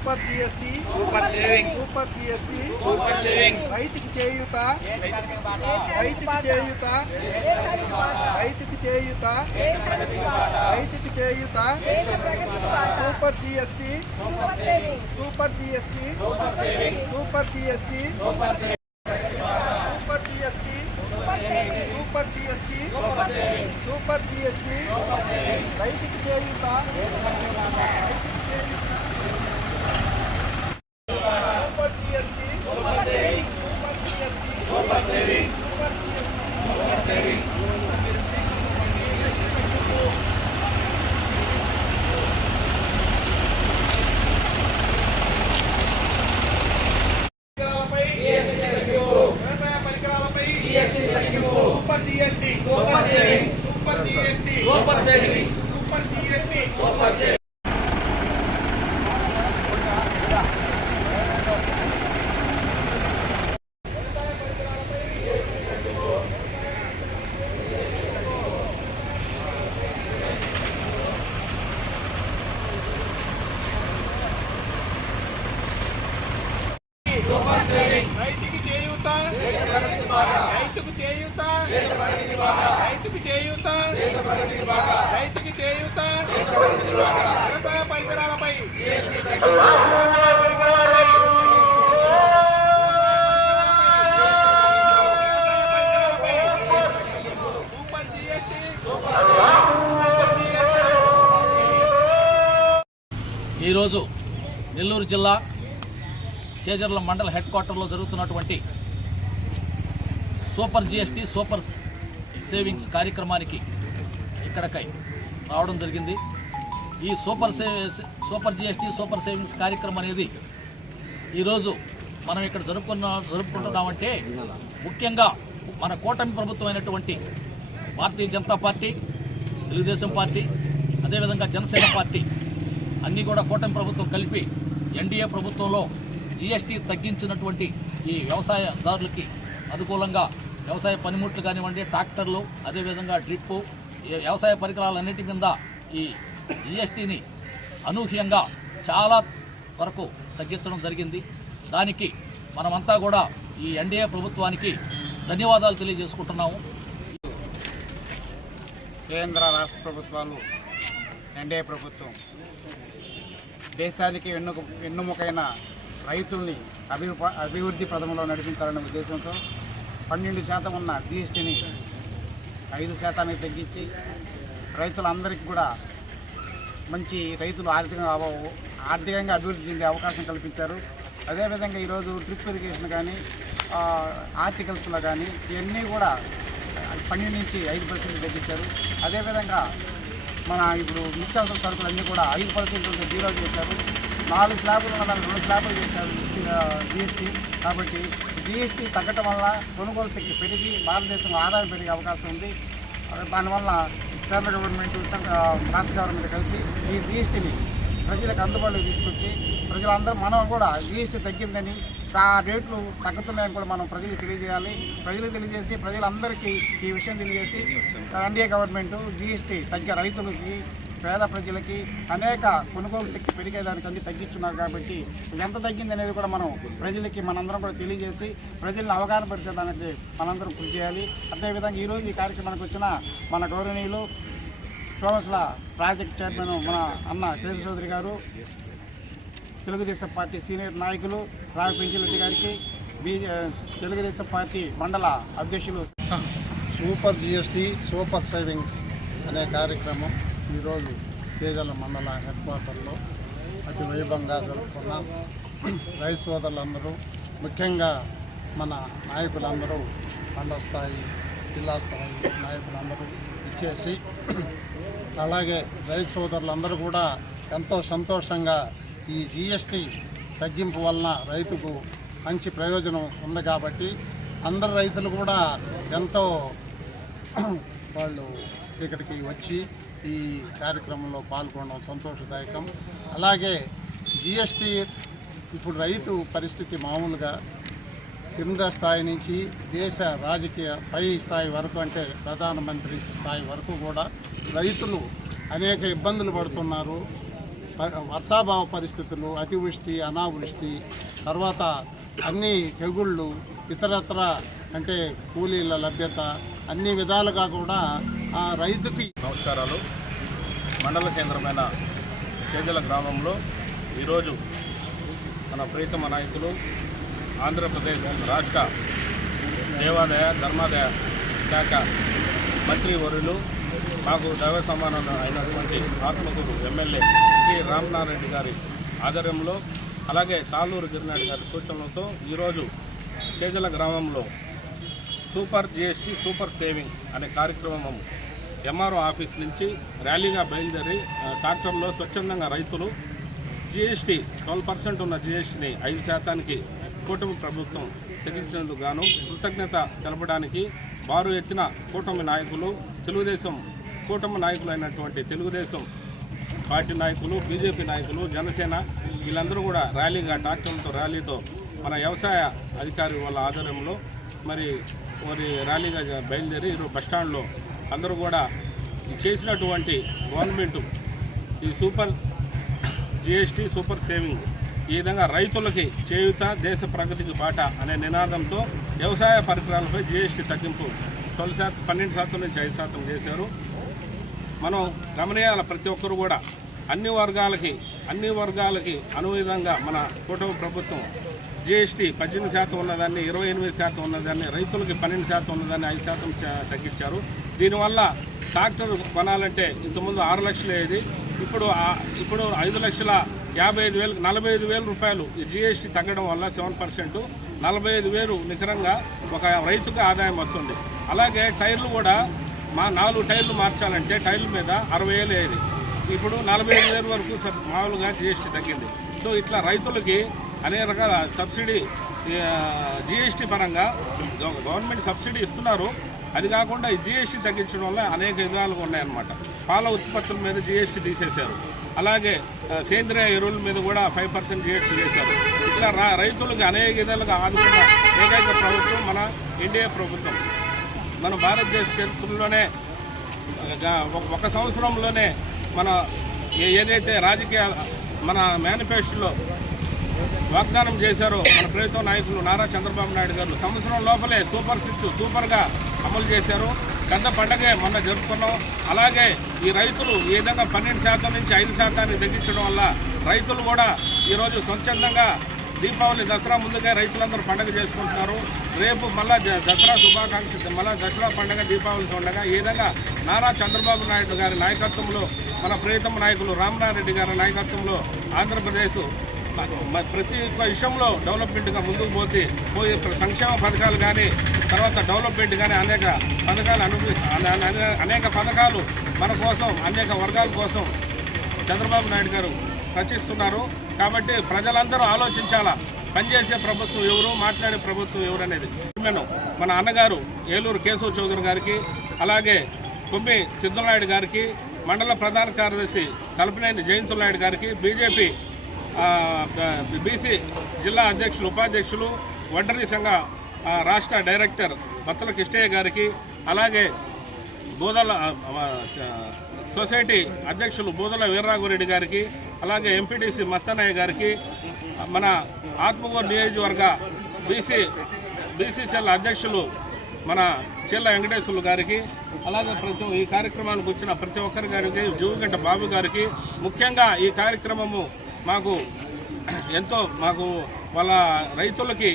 Super GST super savings. Super GST super savings. రైతుకి చేయూత రైతుకి చేయూత రైతుకి చేయూత రైతుకి చేయూత. Super GST super GST super GST super GST super GST super GST. రైతుకి చేయూత super GST super GST super savings super GST వ్యవసాయ పరికరాలపై super GST super savings super GST super savings super GST super savings రైతుకి చేయూత రైతుకు చేయూత. రైతుకు చేయూత. రైతుకి చేయూత. వ్యవసాయ పరికరాలపై. వ్యవసాయ పరికరాలపై ఈరోజు నెల్లూరు జిల్లా చేజర్ల మండల హెడ్ క్వార్టర్లో జరుగుతున్నటువంటి సూపర్ జిఎస్టీ సూపర్ సేవింగ్స్ కార్యక్రమానికి ఇక్కడికై రావడం జరిగింది. ఈ సూపర్ సే సూపర్ జిఎస్టీ సూపర్ సేవింగ్స్ కార్యక్రమం అనేది ఈరోజు మనం ఇక్కడ జరుపుకున్న జరుపుకుంటున్నామంటే ముఖ్యంగా మన కూటమి ప్రభుత్వం అయినటువంటి భారతీయ జనతా పార్టీ తెలుగుదేశం పార్టీ అదేవిధంగా జనసేన పార్టీ అన్నీ కూడా కూటమి ప్రభుత్వం కలిపి ఎన్డీఏ ప్రభుత్వంలో జీఎస్టీ తగ్గించినటువంటి ఈ వ్యవసాయదారులకి అనుకూలంగా వ్యవసాయ పనిముట్లు కానివ్వండి ట్రాక్టర్లు అదేవిధంగా డ్రిప్పు వ్యవసాయ పరికరాలన్నిటి మీద ఈ జీఎస్టీని అనూహ్యంగా చాలా వరకు తగ్గించడం జరిగింది. దానికి మనమంతా కూడా ఈ ఎన్డీఏ ప్రభుత్వానికి ధన్యవాదాలు తెలియజేసుకుంటున్నాము. కేంద్ర రాష్ట్ర ప్రభుత్వాలు ఎన్డీఏ ప్రభుత్వం దేశానికి వెన్నుక వెన్నుముకైన రైతుల్ని అభివృ అభివృద్ధి పదంలో నడిపించాలనే ఉద్దేశంతో పన్నెండు శాతం ఉన్న జిఎస్టీని ఐదు శాతానికి తగ్గించి రైతులందరికీ కూడా మంచి రైతులు ఆర్థికంగా ఆర్థికంగా అభివృద్ధి చెందే అవకాశం కల్పించారు. అదేవిధంగా ఈరోజు డ్రిప్ ఇరిగేషన్ కానీ ఆర్టికల్స్లో కానీ ఇవన్నీ కూడా పన్నెండు నుంచి ఐదు పర్సెంట్ తగ్గించారు. అదేవిధంగా మన ఇప్పుడు నిత్యావసర సరుకులు అన్నీ కూడా ఐదు పర్సెంట్ జీరో చేశారు. నాలుగు స్లాబులు ఉన్న రెండు స్లాబులు చేశారు జిఎస్టీ. కాబట్టి జిఎస్టీ తగ్గటం వల్ల కొనుగోలు శక్తి పెరిగి భారతదేశంలో ఆదాయం పెరిగే అవకాశం ఉంది. దానివల్ల కేంద్ర గవర్నమెంట్ రాష్ట్ర గవర్నమెంట్ కలిసి ఈ జిఎస్టీని ప్రజలకు అందుబాటులోకి తీసుకొచ్చి ప్రజలందరూ మనం కూడా జీఎస్టీ తగ్గిందని ఆ రేట్లు తగ్గుతున్నాయని కూడా మనం ప్రజలకు తెలియజేయాలి. ప్రజలకు తెలియజేసి ప్రజలందరికీ ఈ విషయం తెలియజేసి ఎన్డీఏ గవర్నమెంట్ జీఎస్టీ తగ్గే రైతులకి పేద ప్రజలకి అనేక కొనుగోలు శక్తి పెరిగేదానికి అన్ని తగ్గించున్నారు కాబట్టి ఎంత తగ్గింది అనేది కూడా మనం ప్రజలకి మనందరం కూడా తెలియజేసి ప్రజల్ని అవగాహన పరిచేదానికి మనందరం కృషి చేయాలి. అదేవిధంగా ఈరోజు ఈ కార్యక్రమానికి వచ్చిన మన గౌరవనీయులు సోమసుల ప్రాజెక్ట్ చైర్మన్ మన అన్న కేసు చౌదరి గారు తెలుగుదేశం పార్టీ సీనియర్ నాయకులు రావి పెంచిరెడ్డి గారికి బీజే తెలుగుదేశం పార్టీ మండల అధ్యక్షులు సూపర్ జిఎస్టీ సూపర్ సేవింగ్స్ అనే కార్యక్రమం ఈరోజు తేజల మండల హెడ్ క్వార్టర్లో అతి వైభవంగా జరుపుకున్నాం రైతు సోదరులందరూ ముఖ్యంగా మన నాయకులందరూ మండల స్థాయి జిల్లా స్థాయి నాయకులందరూ ఇచ్చేసి అలాగే రైతు సోదరులందరూ కూడా ఎంతో సంతోషంగా ఈ జిఎస్టీ తగ్గింపు వలన రైతుకు మంచి ప్రయోజనం ఉంది కాబట్టి అందరు రైతులు కూడా ఎంతో వాళ్ళు ఇక్కడికి వచ్చి ఈ కార్యక్రమంలో పాల్గొనడం సంతోషదాయకం. అలాగే జిఎస్టీ ఇప్పుడు రైతు పరిస్థితి మామూలుగా కింద స్థాయి నుంచి దేశ రాజకీయ పై స్థాయి వరకు అంటే ప్రధానమంత్రి స్థాయి వరకు కూడా రైతులు అనేక ఇబ్బందులు పడుతున్నారు. వర్షాభావ పరిస్థితులు అతివృష్టి అనావృష్టి తర్వాత అన్ని తెగుళ్ళు ఇతరత్ర అంటే కూలీల లభ్యత అన్ని విధాలుగా కూడా ఆ రైతుకి నమస్కారాలు. మండల కేంద్రమైన చేదల గ్రామంలో ఈరోజు మన ప్రీతమ నాయకులు ఆంధ్రప్రదేశ్ రాష్ట్ర దేవాదాయ ధర్మాదాయ శాఖ మంత్రి వరులు మాకు దైవ సమానం అయినటువంటి ఆత్మకూరు ఎమ్మెల్యే కె రామనారెడ్డి గారి ఆధ్వర్యంలో అలాగే తాళ్ళూరు గిరినాడు గారి సూచనలతో ఈరోజు చేజల గ్రామంలో సూపర్ జిఎస్టీ సూపర్ సేవింగ్ అనే కార్యక్రమం ఎంఆర్ఓ ఆఫీస్ నుంచి ర్యాలీగా బయలుదేరి ట్రాక్టర్లో స్వచ్ఛందంగా రైతులు జిఎస్టీ ట్వెల్వ్ పర్సెంట్ ఉన్న జిఎస్టీని ఐదు శాతానికి కూటమి ప్రభుత్వం తగ్గించినందుకు గాను కృతజ్ఞత తెలపడానికి వారు ఎత్తిన కూటమి నాయకులు తెలుగుదేశం కూటమి నాయకులు అయినటువంటి తెలుగుదేశం పార్టీ నాయకులు బీజేపీ నాయకులు జనసేన వీళ్ళందరూ కూడా ర్యాలీగా ట్రాక్టర్లతో ర్యాలీతో మన వ్యవసాయ అధికారి వాళ్ళ ఆధ్వర్యంలో మరి వారి ర్యాలీగా బయలుదేరి ఈరోజు బస్టాండ్లో అందరూ కూడా చేసినటువంటి గవర్నమెంట్ ఈ సూపర్ జిఎస్టీ సూపర్ సేవింగ్ ఈ విధంగా రైతులకి చేయుత దేశ ప్రగతికి బాట అనే నినాదంతో వ్యవసాయ పరికరాలపై జిఎస్టీ తగ్గింపు తొలి శాతం పన్నెండు శాతం నుంచి ఐదు శాతం చేశారు. మనం గమనియాల ప్రతి ఒక్కరు కూడా అన్ని వర్గాలకి అన్ని వర్గాలకి అనువిధంగా మన కూటమి ప్రభుత్వం జిఎస్టీ పద్దెనిమిది శాతం ఉన్నదాన్ని ఇరవై ఎనిమిది శాతం ఉన్నదాన్ని రైతులకి పన్నెండు శాతం ఉన్నదాన్ని ఐదు శాతం తగ్గించారు. దీనివల్ల ట్రాక్టర్ కొనాలంటే ఇంతకుముందు ఆరు లక్షలు అయ్యేది. ఇప్పుడు ఇప్పుడు ఐదు లక్షల యాభై ఐదు వేలు నలభై ఐదు వేల రూపాయలు జిఎస్టీ తగ్గడం వల్ల సెవెన్ పర్సెంట్. నలభై ఐదు వేలు నికరంగా ఒక రైతుకు ఆదాయం వస్తుంది. అలాగే టైర్లు కూడా మా నాలుగు టైర్లు మార్చాలంటే టైర్ల మీద అరవై వేలు అయ్యేది. ఇప్పుడు నలభై ఐదు వేల వరకు మామూలుగా జిఎస్టీ తగ్గింది. సో ఇట్లా రైతులకి అనేక రకాల సబ్సిడీ జిఎస్టీ పరంగా గవర్నమెంట్ సబ్సిడీ ఇస్తున్నారు. అది కాకుండా ఈ జిఎస్టీ తగ్గించడం వల్ల అనేక విధాలుగా ఉన్నాయన్నమాట. పాల ఉత్పత్తుల మీద జిఎస్టీ తీసేశారు. అలాగే సేంద్రియ ఎరువుల మీద కూడా ఫైవ్ పర్సెంట్ జిఎస్టీ చేశారు. ఇట్లా రైతులకు అనేక విధాలుగా ఆదుకున్న ఏకైక ప్రభుత్వం మన ఎన్డీఏ ప్రభుత్వం. మన భారతదేశ చరిత్రలోనే ఒక- సంవత్సరంలోనే మన ఏదైతే రాజకీయ మన మేనిఫెస్టోలో వాగ్దానం చేశారు మన ప్రభుత్వ నాయకులు నారా చంద్రబాబు నాయుడు గారు. సంవత్సరం లోపలే సూపర్ సిక్స్ సూపర్గా అమలు చేశారు. పెద్ద పండగే మొన్న జరుపుకున్నాం. అలాగే ఈ రైతులు ఈ విధంగా పన్నెండు శాతం నుంచి ఐదు శాతానికి తగ్గించడం వల్ల రైతులు కూడా ఈరోజు స్వచ్ఛందంగా దీపావళి దసరా ముందుగా రైతులందరూ పండగ చేసుకుంటున్నారు. రేపు మళ్ళా దసరా శుభాకాంక్ష మళ్ళా దసరా పండగ దీపావళి పండగ. ఈ విధంగా నారా చంద్రబాబు నాయుడు గారి నాయకత్వంలో మన ప్రియతమ నాయకులు రామనారెడ్డి గారి నాయకత్వంలో ఆంధ్రప్రదేశ్ ప్రతి ఒక్క విషయంలో డెవలప్మెంట్గా ముందుకు పోతే పోయి సంక్షేమ పథకాలు కానీ తర్వాత డెవలప్మెంట్ కానీ అనేక పథకాలు అనుభవి అనే- అనేక పథకాలు మన కోసం అనేక వర్గాల కోసం చంద్రబాబు నాయుడు గారు రచిస్తున్నారు. కాబట్టి ప్రజలందరూ ఆలోచించాలా? పనిచేసే ప్రభుత్వం ఎవరు? మాట్లాడే ప్రభుత్వం ఎవరు అనేది? మన అన్నగారు ఏలూరు కేశవ చౌదరి గారికి అలాగే కొమ్మి సిద్ధునాయుడు గారికి మండల ప్రధాన కార్యదర్శి తలపినేని జయంతుల నాయుడు గారికి బీజేపీ బీసీ జిల్లా అధ్యక్షులు ఉపాధ్యక్షులు వడ్డరీ సంఘ రాష్ట్ర డైరెక్టర్ బత్తల కృష్ణయ్య గారికి అలాగే బోదల సొసైటీ అధ్యక్షులు బోదల వీర్రాఘురెడ్డి గారికి అలాగే ఎంపీటీసీ మస్తానయ్య గారికి మన ఆత్మగూరు నియోజకవర్గ బీసీ బీసీసీఎల్ అధ్యక్షులు మన చెల్ల వెంకటేశ్వర్లు గారికి అలాగే ప్రతి ఈ కార్యక్రమానికి వచ్చిన ప్రతి ఒక్కరి గారికి జూగంట బాబు గారికి ముఖ్యంగా ఈ కార్యక్రమము మాకు ఎంతో మాకు వాళ్ళ రైతులకి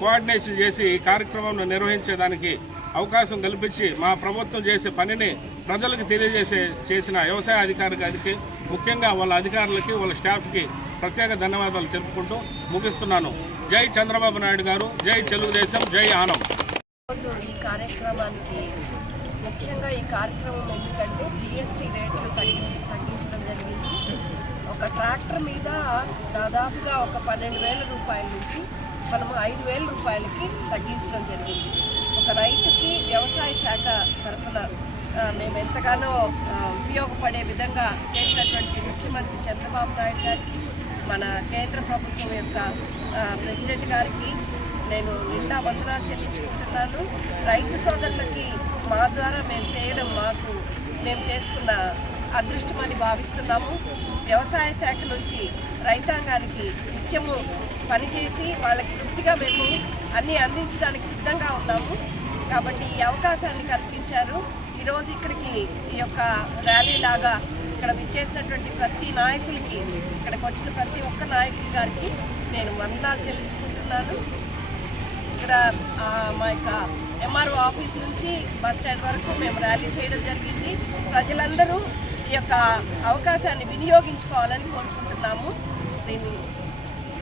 కోఆర్డినేషన్ చేసి ఈ కార్యక్రమం నిర్వహించేదానికి అవకాశం కల్పించి మా ప్రభుత్వం చేసే పనిని ప్రజలకు తెలియజేసే చేసిన వ్యవసాయ అధికారి గారికి ముఖ్యంగా వాళ్ళ అధికారులకి వాళ్ళ స్టాఫ్కి ప్రత్యేక ధన్యవాదాలు తెలుపుకుంటూ ముగిస్తున్నాను. జై చంద్రబాబు నాయుడు గారు జై తెలుగుదేశం జై ఆనం. ఈ కార్యక్రమానికి ముఖ్యంగా ఈ కార్యక్రమం ఎందుకంటే జిఎస్టీ రేట్లు తగ్గింది ఒక ట్రాక్టర్ మీద దాదాపుగా ఒక పన్నెండు వేల రూపాయల నుంచి మనము ఐదు వేల రూపాయలకి తగ్గించడం జరిగింది. ఒక రైతుకి వ్యవసాయ శాఖ తరఫున మేము ఎంతగానో ఉపయోగపడే విధంగా చేసినటువంటి ముఖ్యమంత్రి చంద్రబాబు నాయుడు గారికి మన కేంద్ర ప్రభుత్వం యొక్క ప్రెసిడెంట్ గారికి నేను నిండా వందనాలు చెల్లించుకుంటున్నాను. రైతు సోదరులకి మా ద్వారా మేము చేయడం మాకు మేము చేసుకున్న అదృష్టమని భావిస్తున్నాము. వ్యవసాయ శాఖ నుంచి రైతాంగానికి నిత్యము పనిచేసి వాళ్ళకి తృప్తిగా మేము అన్నీ అందించడానికి సిద్ధంగా ఉన్నాము. కాబట్టి ఈ అవకాశాన్ని కల్పించారు. ఈరోజు ఇక్కడికి ఈ యొక్క ర్యాలీ లాగా ఇక్కడ విచ్చేసినటువంటి ప్రతి నాయకులకి ఇక్కడికి వచ్చిన ప్రతి ఒక్క నాయకుడి గారికి నేను వందనాలు చెల్లించుకుంటున్నాను. ఇక్కడ మా యొక్క ఎంఆర్ఓ ఆఫీస్ నుంచి బస్ స్టాండ్ వరకు మేము ర్యాలీ చేయడం జరిగింది. ప్రజలందరూ ఈ యొక్క అవకాశాన్ని వినియోగించుకోవాలని కోరుకుంటున్నాము. దీన్ని